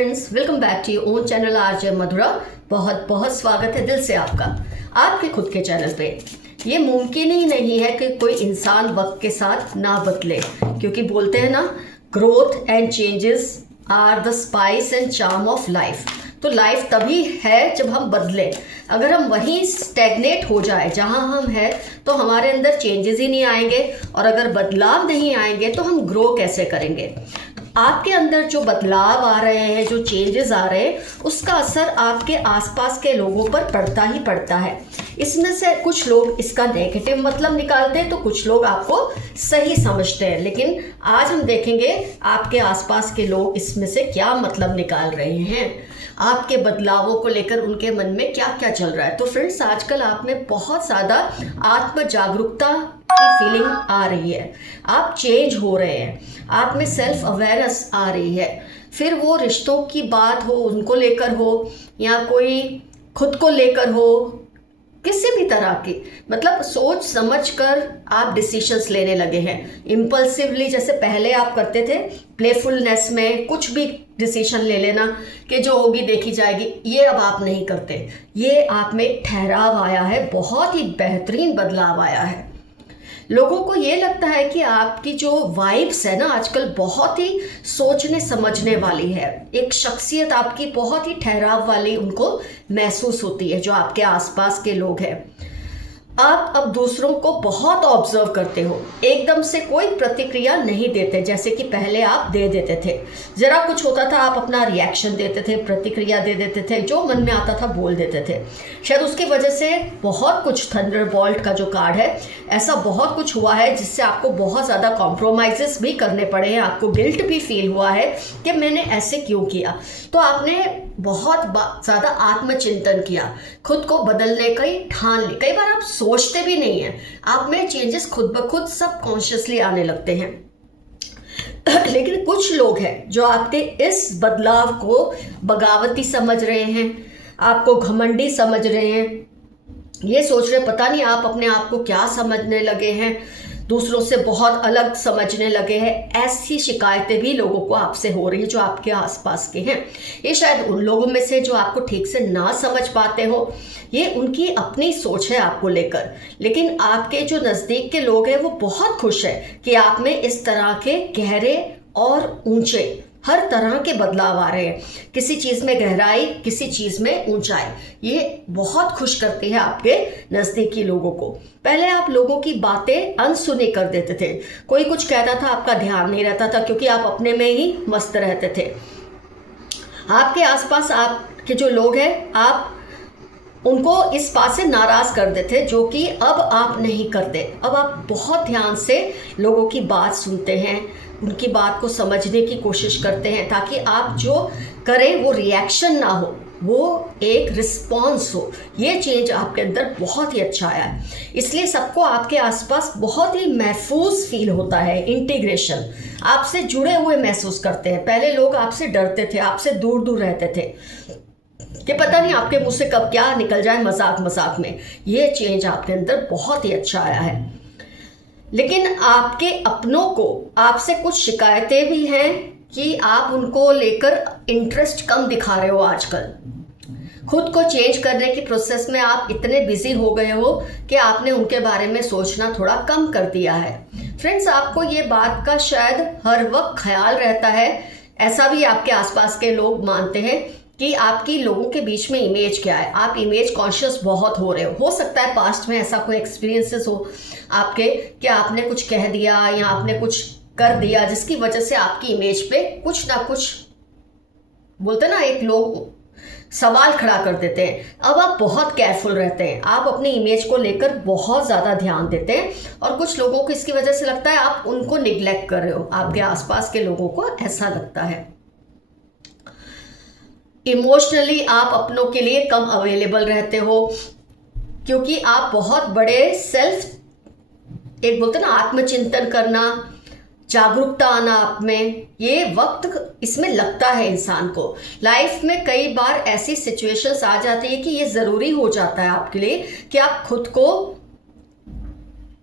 Friends, welcome back to your own channel RJ Madhura. बहुत बहुत स्वागत है दिल से आपका आपके खुद के चैनल पे। ये मुमकिन ही नहीं है कि कोई इंसान वक्त के साथ ना बदले, क्योंकि बोलते हैं ना, growth and changes are the spice and charm of life. तो लाइफ तभी है जब हम बदलें। अगर हम वहीं स्टैग्नेट हो जाए जहां हम हैं, तो हमारे अंदर चेंजेस ही नहीं आएंगे, और अगर बदलाव नहीं आएंगे तो हम ग्रो कैसे करेंगे। आपके अंदर जो बदलाव आ रहे हैं, जो चेंजेस आ रहे हैं, उसका असर आपके आसपास के लोगों पर पड़ता ही पड़ता है। इसमें से कुछ लोग इसका नेगेटिव मतलब निकालते हैं, तो कुछ लोग आपको सही समझते हैं। लेकिन आज हम देखेंगे आपके आसपास के लोग इसमें से क्या मतलब निकाल रहे हैं, आपके बदलावों को लेकर उनके मन में क्या क्या चल रहा है। तो फ्रेंड्स, आजकल आप में बहुत ज़्यादा आत्म जागरूकता की फीलिंग आ रही है। आप चेंज हो रहे हैं, आप में सेल्फ अवेयरनेस आ रही है। फिर वो रिश्तों की बात हो, उनको लेकर हो, या कोई खुद को लेकर हो, किसी भी तरह की, मतलब सोच समझ कर आप डिसीजंस लेने लगे हैं। इम्पल्सिवली, जैसे पहले आप करते थे, प्लेफुलनेस में कुछ भी डिसीजन ले लेना कि जो होगी देखी जाएगी, ये अब आप नहीं करते। ये आप में ठहराव आया है, बहुत ही बेहतरीन बदलाव आया है। लोगों को ये लगता है कि आपकी जो वाइब्स है ना, आजकल बहुत ही सोचने समझने वाली है। एक शख्सियत आपकी बहुत ही ठहराव वाली उनको महसूस होती है, जो आपके आसपास के लोग हैं। आप अब दूसरों को बहुत ऑब्जर्व करते हो, एकदम से कोई प्रतिक्रिया नहीं देते जैसे कि पहले आप दे देते थे। ज़रा कुछ होता था, आप अपना रिएक्शन देते थे, प्रतिक्रिया दे देते थे, जो मन में आता था बोल देते थे। शायद उसकी वजह से बहुत कुछ, थंडरबोल्ट का जो कार्ड है, ऐसा बहुत कुछ हुआ है जिससे आपको बहुत ज़्यादा कॉम्प्रोमाइज़ेस भी करने पड़े हैं। आपको गिल्ट भी फील हुआ है कि मैंने ऐसे क्यों किया। तो आपने बहुत ज़्यादा आत्मचिंतन किया, खुद को बदलने का ही ठान ली। कई बार आप सोचते भी नहीं हैं, आप में चेंजेस खुद ब खुद सबकॉन्शियसली आने लगते हैं। लेकिन कुछ लोग हैं जो आपके इस बदलाव को बगावती समझ रहे हैं, आपको घमंडी समझ रहे हैं। ये सोच रहे, पता नहीं आप अपने आप को क्या समझने लगे हैं, दूसरों से बहुत अलग समझने लगे हैं। ऐसी शिकायतें भी लोगों को आपसे हो रही है जो आपके आसपास के हैं। ये शायद उन लोगों में से जो आपको ठीक से ना समझ पाते हो, ये उनकी अपनी सोच है आपको लेकर। लेकिन आपके जो नज़दीक के लोग हैं वो बहुत खुश है कि आप में इस तरह के गहरे और ऊंचे हर तरह के बदलाव आ रहे हैं। किसी चीज़ में गहराई, किसी चीज़ में ऊंचाई। ये बहुत खुश करती है आपके नज़दीकी लोगों को। पहले आप लोगों की बातें अनसुनी कर देते थे, कोई कुछ कहता था, आपका ध्यान नहीं रहता था, क्योंकि आप अपने में ही मस्त रहते थे। आपके आसपास आपके जो लोग हैं, आप उनको इस बात से नाराज़ कर देते, जो कि अब आप नहीं करते। अब आप बहुत ध्यान से लोगों की बात सुनते हैं, उनकी बात को समझने की कोशिश करते हैं, ताकि आप जो करें वो रिएक्शन ना हो, वो एक रिस्पॉन्स हो। ये चेंज आपके अंदर बहुत ही अच्छा आया है। इसलिए सबको आपके आसपास बहुत ही महफूज फील होता है। इंटीग्रेशन, आपसे जुड़े हुए महसूस करते हैं। पहले लोग आपसे डरते थे, आपसे दूर दूर रहते थे कि पता नहीं आपके मुंह से कब क्या निकल जाए, मजाक मजाक में। ये चेंज आपके अंदर बहुत ही अच्छा आया है। लेकिन आपके अपनों को आपसे कुछ शिकायतें भी हैं कि आप उनको लेकर इंटरेस्ट कम दिखा रहे हो। आजकल खुद को चेंज करने की प्रोसेस में आप इतने बिजी हो गए हो कि आपने उनके बारे में सोचना थोड़ा कम कर दिया है। फ्रेंड्स, आपको ये बात का शायद हर वक्त ख्याल रहता है, ऐसा भी आपके आसपास के लोग मानते हैं कि आपकी लोगों के बीच में इमेज क्या है। आप इमेज कॉन्शियस बहुत हो रहे हो सकता है पास्ट में ऐसा कोई एक्सपीरियंसेस हो आपके कि आपने कुछ कह दिया या आपने कुछ कर दिया जिसकी वजह से आपकी इमेज पे कुछ ना कुछ, बोलते ना, एक लोग सवाल खड़ा कर देते हैं। अब आप बहुत केयरफुल रहते हैं, आप अपनी इमेज को लेकर बहुत ज़्यादा ध्यान देते हैं, और कुछ लोगों को इसकी वजह से लगता है आप उनको निग्लेक्ट कर रहे हो। आपके आसपास के लोगों को ऐसा लगता है। इमोशनली आप अपनों के लिए कम अवेलेबल रहते हो, क्योंकि आप बहुत बड़े सेल्फ, एक बोलते ना, आत्मचिंतन करना, जागरूकता आना आप में, ये वक्त इसमें लगता है इंसान को। लाइफ में कई बार ऐसी सिचुएशंस आ जाती है कि ये ज़रूरी हो जाता है आपके लिए कि आप खुद को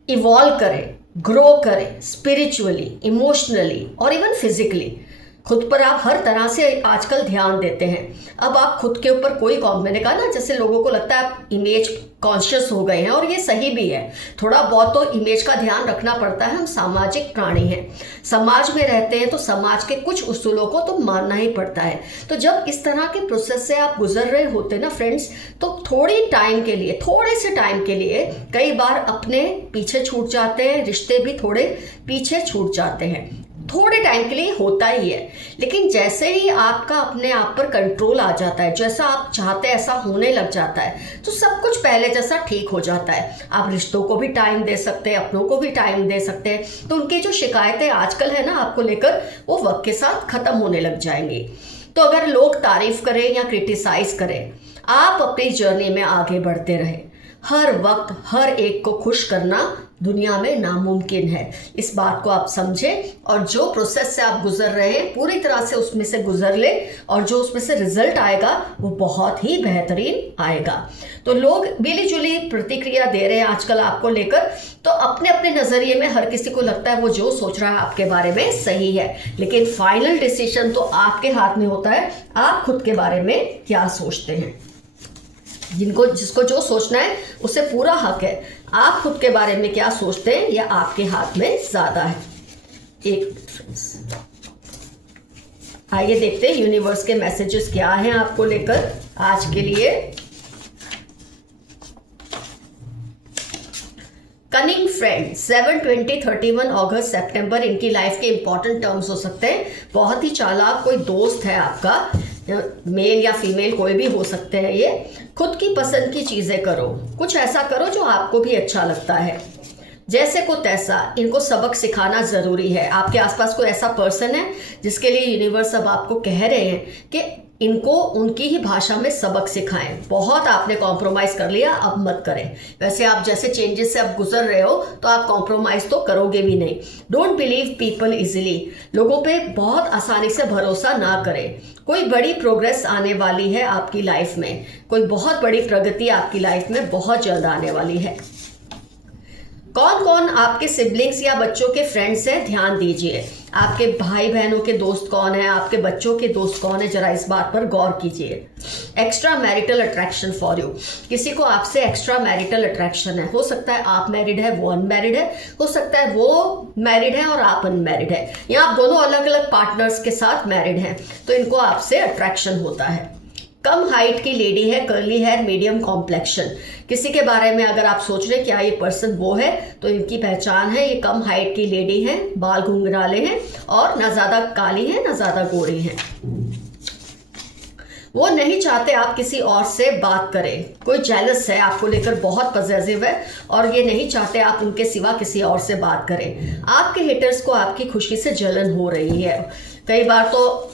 इवॉल्व करें, ग्रो करें, स्पिरिचुअली, इमोशनली और इवन फिजिकली। खुद पर आप हर तरह से आजकल ध्यान देते हैं। अब आप खुद के ऊपर कोई मैंने कहा ना, जैसे लोगों को लगता है आप इमेज कॉन्शियस हो गए हैं, और ये सही भी है। थोड़ा बहुत तो इमेज का ध्यान रखना पड़ता है, हम सामाजिक प्राणी हैं, समाज में रहते हैं, तो समाज के कुछ उसूलों को तो मानना ही पड़ता है। तो जब इस तरह के प्रोसेस से आप गुजर रहे होते ना फ्रेंड्स, तो थोड़े से टाइम के लिए कई बार अपने पीछे छूट जाते हैं, रिश्ते भी थोड़े पीछे छूट जाते हैं। थोड़े टाइम के लिए होता ही है, लेकिन जैसे ही आपका अपने आप पर कंट्रोल आ जाता है, जैसा आप चाहते हैं ऐसा होने लग जाता है, तो सब कुछ पहले जैसा ठीक हो जाता है। आप रिश्तों को भी टाइम दे सकते हैं, अपनों को भी टाइम दे सकते हैं। तो उनकी जो शिकायतें आजकल है ना आपको लेकर, वो वक्त के साथ खत्म होने लग जाएंगी। तो अगर लोग तारीफ करें या क्रिटिसाइज करें, आप अपनी जर्नी में आगे बढ़ते रहें। हर वक्त हर एक को खुश करना दुनिया में नामुमकिन है, इस बात को आप समझें। और जो प्रोसेस से आप गुजर रहे हैं पूरी तरह से उसमें से गुजर ले, और जो उसमें से रिजल्ट आएगा वो बहुत ही बेहतरीन आएगा। तो लोग मिली जुली प्रतिक्रिया दे रहे हैं आजकल आपको लेकर, तो अपने अपने नज़रिए में हर किसी को लगता है वो जो सोच रहा है आपके बारे में सही है, लेकिन फाइनल डिसीजन तो आपके हाथ में होता है। आप खुद के बारे में क्या सोचते हैं? जिसको जो सोचना है उसे पूरा हक है। आप खुद के बारे में क्या सोचते हैं यह आपके हाथ में ज़्यादा है। आइए देखते हैं यूनिवर्स के मैसेजेस क्या हैं आपको लेकर आज के लिए। कनिंग फ्रेंड 7, 20, 31 अगस्त सितंबर, इनकी लाइफ के इंपॉर्टेंट टर्म्स हो सकते हैं। बहुत ही चालाक कोई दोस्त है आपका, मेल या फीमेल कोई भी हो सकते हैं ये। खुद की पसंद की चीज़ें करो, कुछ ऐसा करो जो आपको भी अच्छा लगता है। जैसे को तैसा, इनको सबक सिखाना ज़रूरी है। आपके आसपास कोई ऐसा पर्सन है जिसके लिए यूनिवर्स अब आपको कह रहे हैं कि इनको उनकी ही भाषा में सबक सिखाएं। बहुत आपने कॉम्प्रोमाइज़ कर लिया, अब मत करें। वैसे आप जैसे चेंजेस से अब गुजर रहे हो तो आप कॉम्प्रोमाइज़ तो करोगे भी नहीं। डोंट बिलीव पीपल इजीली, लोगों पे बहुत आसानी से भरोसा ना करें। कोई बड़ी प्रोग्रेस आने वाली है आपकी लाइफ में, कोई बहुत बड़ी प्रगति आपकी लाइफ में बहुत जल्द आने वाली है। कौन कौन आपके सिबलिंग्स या बच्चों के फ्रेंड्स हैं, ध्यान दीजिए। आपके भाई बहनों के दोस्त कौन है, आपके बच्चों के दोस्त कौन है, जरा इस बात पर गौर कीजिए। Extra marital attraction for you, किसी को आपसे एक्स्ट्रा मैरिटल अट्रैक्शन है। हो सकता है आप मैरिड है, वो अनमैरिड है, हो सकता है वो मैरिड है और आप अनमैरिड है, या आप दोनों अलग अलग पार्टनर्स के साथ मैरिड हैं, तो इनको आपसे अट्रैक्शन होता है। कम हाइट की लेडी है, कर्ली हेयर, मीडियम कॉम्प्लेक्शन, किसी के बारे में अगर आप सोच रहे हैं क्या ये पर्सन वो है, तो इनकी पहचान है, ये कम हाइट की लेडी है, बाल घुंघराले हैं और ना ज़्यादा काली है ना ज़्यादा गोरी है। वो नहीं चाहते आप किसी और से बात करें। कोई जेलस है आपको लेकर, बहुत पॉजिटिव है, और ये नहीं चाहते आप उनके सिवा किसी और से बात करें। आपके हेटर्स को आपकी खुशी से जलन हो रही है। कई बार तो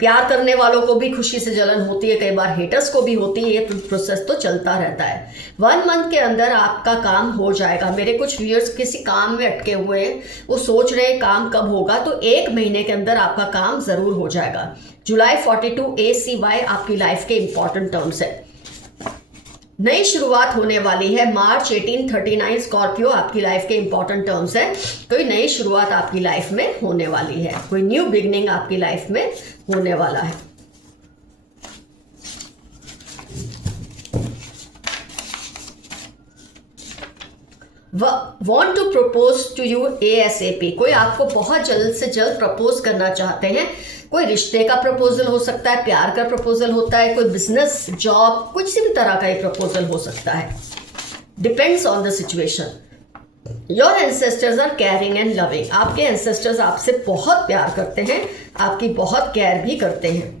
प्यार करने वालों को भी खुशी से जलन होती है, कई बार हेटर्स को भी होती है। ये प्रोसेस तो चलता रहता है। 1 मंथ के अंदर आपका काम हो जाएगा। मेरे कुछ व्यूअर्स किसी काम में अटके हुए हैं, वो सोच रहे हैं काम कब होगा, तो 1 महीने के अंदर आपका काम ज़रूर हो जाएगा। जुलाई 42 ACY आपकी लाइफ के इंपॉर्टेंट टर्म्स है। नई शुरुआत होने वाली है। मार्च 1839 स्कॉर्पियो आपकी लाइफ के इंपॉर्टेंट टर्म्स है। कोई नई शुरुआत आपकी लाइफ में होने वाली है, कोई न्यू बिगनिंग आपकी लाइफ में होने वाला है। Want to propose to you ASAP, कोई आपको बहुत जल्द से जल्द प्रपोज करना चाहते हैं। कोई रिश्ते का प्रपोजल हो सकता है, प्यार का प्रपोजल होता है, कोई बिजनेस, जॉब, कुछ भी तरह का ये प्रपोजल हो सकता है। Depends on the situation. Your ancestors are caring and loving, आपके एंसेस्टर्स आपसे बहुत प्यार करते हैं, आपकी बहुत केयर भी करते हैं।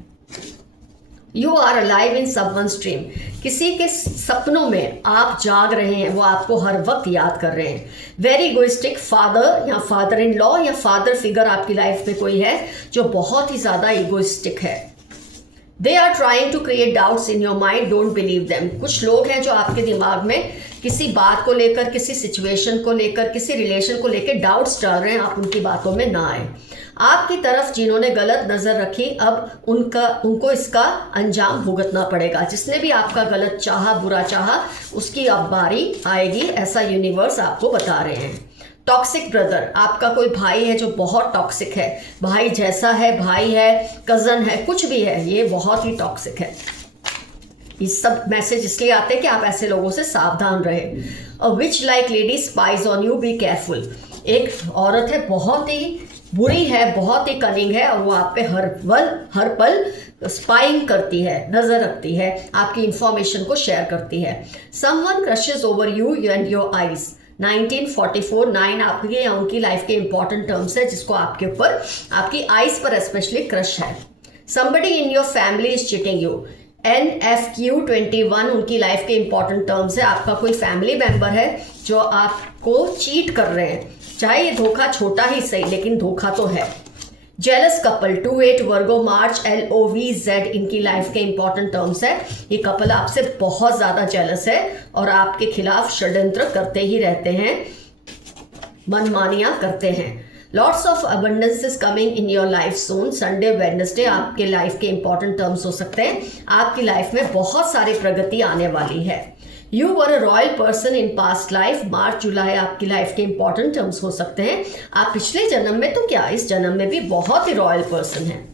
You are alive in someone's dream, किसी के सपनों में आप जाग रहे हैं, वो आपको हर वक्त याद कर रहे हैं। वेरी इगोइस्टिक फादर या फादर इन लॉ या फादर फिगर आपकी लाइफ में कोई है जो बहुत ही ज़्यादा इगोइस्टिक है। They are trying to create doubts in your mind, don't believe them. कुछ लोग हैं जो आपके दिमाग में किसी बात को लेकर, किसी सिचुएशन को लेकर, किसी रिलेशन को लेकर डाउट्स डाल रहे हैं, आप उनकी बातों में ना आए। आपकी तरफ जिन्होंने गलत नज़र रखी, अब उनको इसका अंजाम भुगतना पड़ेगा। जिसने भी आपका गलत चाहा, बुरा चाहा, उसकी अब बारी आएगी, ऐसा यूनिवर्स आपको बता रहे हैं। टॉक्सिक ब्रदर, आपका कोई भाई है जो बहुत टॉक्सिक है, भाई जैसा है, भाई है, कजन है, कुछ भी है, ये बहुत ही टॉक्सिक है। ये सब मैसेज इसलिए आते हैं कि आप ऐसे लोगों से सावधान रहे। A witch like lady spies on you, be careful. एक औरत है, बहुत ही बुरी है, बहुत ही कनिंग है, और वो आप पे हर पल स्पाइंग करती है, नजर रखती है, आपकी इंफॉर्मेशन को शेयर करती है। Someone crushes over you and your eyes. 1944 9 आपकी या उनकी लाइफ के इंपॉर्टेंट टर्म्स है जिसको आपके ऊपर, आपकी आईज पर स्पेशली क्रश है। Somebody in your family is cheating you. NFQ21 उनकी लाइफ के इंपॉर्टेंट टर्म्स है। आपका कोई फैमिली मेंबर है जो आपको चीट कर रहे हैं, चाहे ये धोखा छोटा ही सही, लेकिन धोखा तो है। जेलस कपल 28 वर्गो मार्च LOVZ इनकी लाइफ के इंपॉर्टेंट टर्म्स है। ये कपल आपसे बहुत ज्यादा जेलस है और आपके खिलाफ षड्यंत्र करते ही रहते हैं, मनमानियां करते हैं। Lots of abundance is coming in your life soon. Sunday Wednesday आपके लाइफ के इंपॉर्टेंट टर्म्स हो सकते हैं। आपकी लाइफ में बहुत सारी प्रगति आने वाली है। You were a royal person in past life. मार्च जुलाई आपकी लाइफ के इंपॉर्टेंट टर्म्स हो सकते हैं। आप पिछले जन्म में तो क्या, इस जन्म में भी बहुत ही रॉयल पर्सन है।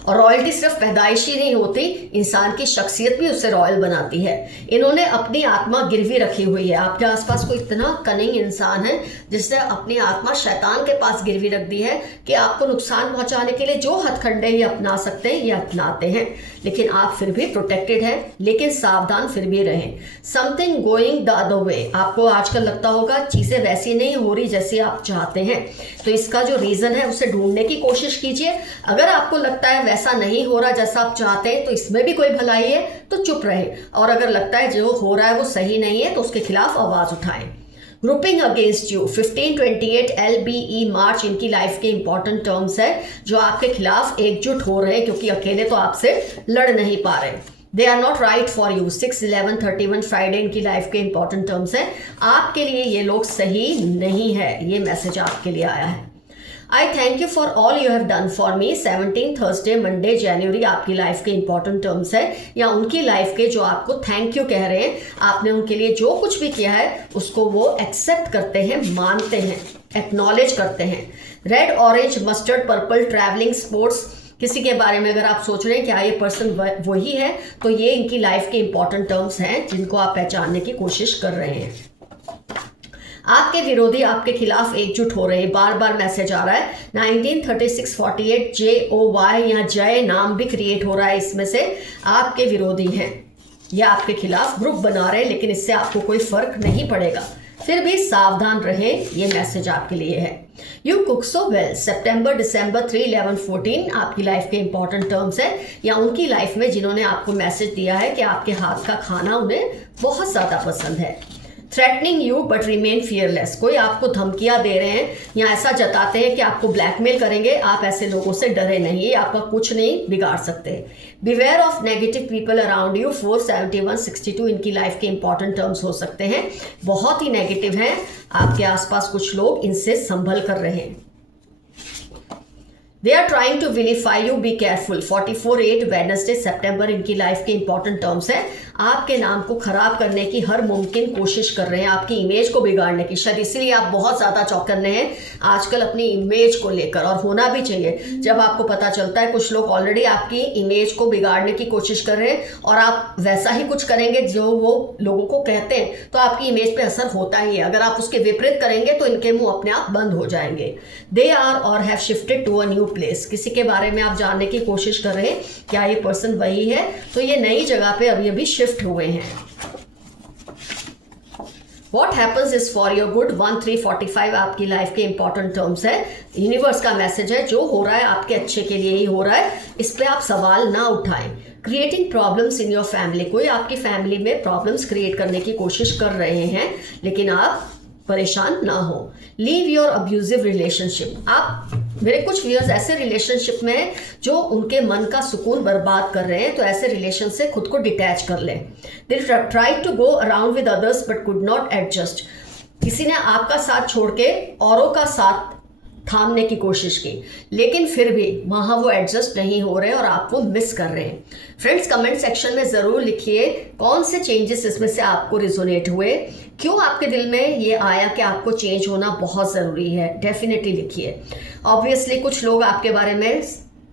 और रॉयल्टी सिर्फ पैदाइशी नहीं होती, इंसान की शख्सियत भी उसे रॉयल बनाती है। इन्होंने अपनी आत्मा गिरवी रखी हुई है। आपके आसपास कोई इतना कनिंग इंसान है जिसने अपनी आत्मा शैतान के पास गिरवी रख दी है कि आपको नुकसान पहुंचाने के लिए जो हथकंडे ये अपना सकते हैं ये अपनाते हैं, लेकिन आप फिर भी प्रोटेक्टेड है, लेकिन सावधान फिर भी रहें। Something going the other way. आपको आजकल लगता होगा चीजें वैसी नहीं हो रही जैसी आप चाहते हैं, तो इसका जो रीजन है उसे ढूंढने की कोशिश कीजिए। अगर आपको लगता है ऐसा नहीं हो रहा जैसा आप चाहते हैं तो इसमें भी कोई भलाई है, तो चुप रहे। और अगर लगता है जो हो रहा है वो सही नहीं है तो उसके खिलाफ आवाज उठाएं। ग्रुपिंग अगेंस्ट यू 1528 LBE मार्च इनकी लाइफ के इंपॉर्टेंट टर्म्स है जो आपके खिलाफ एकजुट हो रहे हैं, क्योंकि अकेले तो आपसे लड़ नहीं पा रहे। They are not right for you 6/11/31 Friday इनकी लाइफ के इंपॉर्टेंट टर्म्स है। आपके लिए ये लोग सही नहीं है, ये मैसेज आपके लिए आया है। I thank you for all you have done for me 17 Thursday Monday जनवरी आपकी लाइफ के इंपॉर्टेंट टर्म्स है, या उनकी लाइफ के जो आपको थैंक यू कह रहे हैं। आपने उनके लिए जो कुछ भी किया है उसको वो एक्सेप्ट करते हैं, मानते हैं, एक्नॉलेज करते हैं। Red orange mustard purple travelling sports, किसी के बारे में अगर आप सोच रहे हैं क्या ये पर्सन वही है, तो ये इनकी लाइफ के इंपॉर्टेंट टर्म्स हैं जिनको आप पहचानने की कोशिश कर रहे हैं। आपके विरोधी आपके खिलाफ एकजुट हो रहे हैं, बार बार मैसेज आ रहा है। 1936-48 JOY या जय नाम भी क्रिएट हो रहा है, इसमें से आपके विरोधी हैं, ये आपके खिलाफ ग्रुप बना रहे हैं, लेकिन इससे आपको कोई फर्क नहीं पड़ेगा, फिर भी सावधान रहें, ये मैसेज आपके लिए है। यू कुक सो वेल सितंबर दिसंबर 3/11/14 आपकी लाइफ के इंपॉर्टेंट टर्म्स है, या उनकी लाइफ में जिन्होंने आपको मैसेज दिया है कि आपके हाथ का खाना उन्हें बहुत ज्यादा पसंद है। Threatening you but remain fearless, कोई आपको धमकियां दे रहे हैं या ऐसा जताते हैं कि आपको ब्लैकमेल करेंगे, आप ऐसे लोगों से डरे नहीं, ये आपका कुछ नहीं बिगाड़ सकते। Beware of negative people around you 4/71/62 इनकी लाइफ के इंपॉर्टेंट टर्म्स हो सकते हैं, बहुत ही नेगेटिव हैं आपके आसपास कुछ लोग, इनसे संभल कर रहे हैं। They are trying to vilify you, be careful 44/8 Wednesday सितंबर इनकी लाइफ के इंपॉर्टेंट टर्म्स है। आपके नाम को खराब करने की हर मुमकिन कोशिश कर रहे हैं, आपकी इमेज को बिगाड़ने की, शायद इसीलिए आप बहुत ज़्यादा चौकन्ने हैं आजकल अपनी इमेज को लेकर, और होना भी चाहिए। जब आपको पता चलता है कुछ लोग ऑलरेडी आपकी इमेज को बिगाड़ने की कोशिश कर रहे हैं और आप वैसा ही कुछ करेंगे जो वो लोगों को कहते हैं, तो आपकी इमेज पे असर होता ही है। अगर आप उसके विपरीत करेंगे तो इनके मुंह अपने आप बंद हो जाएंगे। They are or have shifted to a new place, किसी के बारे में आप जानने की कोशिश कर रहे हैं क्या ये पर्सन वही है, तो ये नई जगह पे अभी अभी शिफ्ट हुए हैं। What happens is for your good 1/3/45 आपकी लाइफ के इंपॉर्टेंट टर्म्स है। यूनिवर्स का मैसेज है जो हो रहा है आपके अच्छे के लिए ही हो रहा है, इस पे आप सवाल ना उठाएं। Creating problems in your family, कोई आपकी फैमिली में प्रॉब्लम्स क्रिएट करने की कोशिश कर रहे हैं, लेकिन आप परेशान ना हो। लीव योर अब्यूजिव रिलेशनशिप, आप मेरे कुछ व्यूअर्स ऐसे रिलेशनशिप में हैं जो उनके मन का सुकून बर्बाद कर रहे हैं, तो ऐसे रिलेशन से खुद को डिटैच कर लें। They try to go around with others but could not adjust, किसी ने आपका साथ छोड़ के औरों का साथ थामने की कोशिश की, लेकिन फिर भी वहाँ वो एडजस्ट नहीं हो रहे और आप वो मिस कर रहे हैं। फ्रेंड्स, कमेंट सेक्शन में ज़रूर लिखिए कौन से चेंजेस इसमें से आपको रिजोनेट हुए, क्यों आपके दिल में ये आया कि आपको चेंज होना बहुत ज़रूरी है? डेफिनेटली लिखिए। ऑब्वियसली कुछ लोग आपके बारे में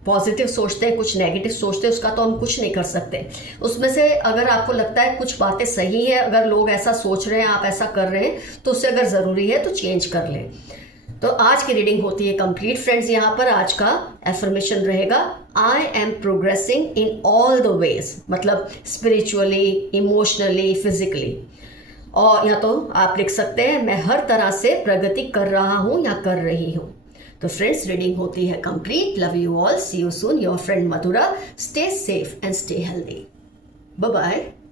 पॉजिटिव सोचते हैं, कुछ नेगेटिव सोचते हैं, उसका तो हम कुछ नहीं कर सकते। उसमें से अगर आपको लगता है कुछ बातें सही है, अगर लोग ऐसा सोच रहे हैं, आप ऐसा कर रहे हैं, तो उससे अगर ज़रूरी है तो चेंज कर लें। तो आज की रीडिंग होती है कंप्लीट फ्रेंड्स। यहाँ पर आज का एफर्मेशन रहेगा, I am progressing in all the ways, मतलब स्पिरिचुअली, इमोशनली, फिजिकली। और या तो आप लिख सकते हैं, मैं हर तरह से प्रगति कर रहा हूँ या कर रही हूँ। तो फ्रेंड्स, रीडिंग होती है complete. Love you all, see you soon, your friend Madhura. Stay safe and stay healthy. Bye bye.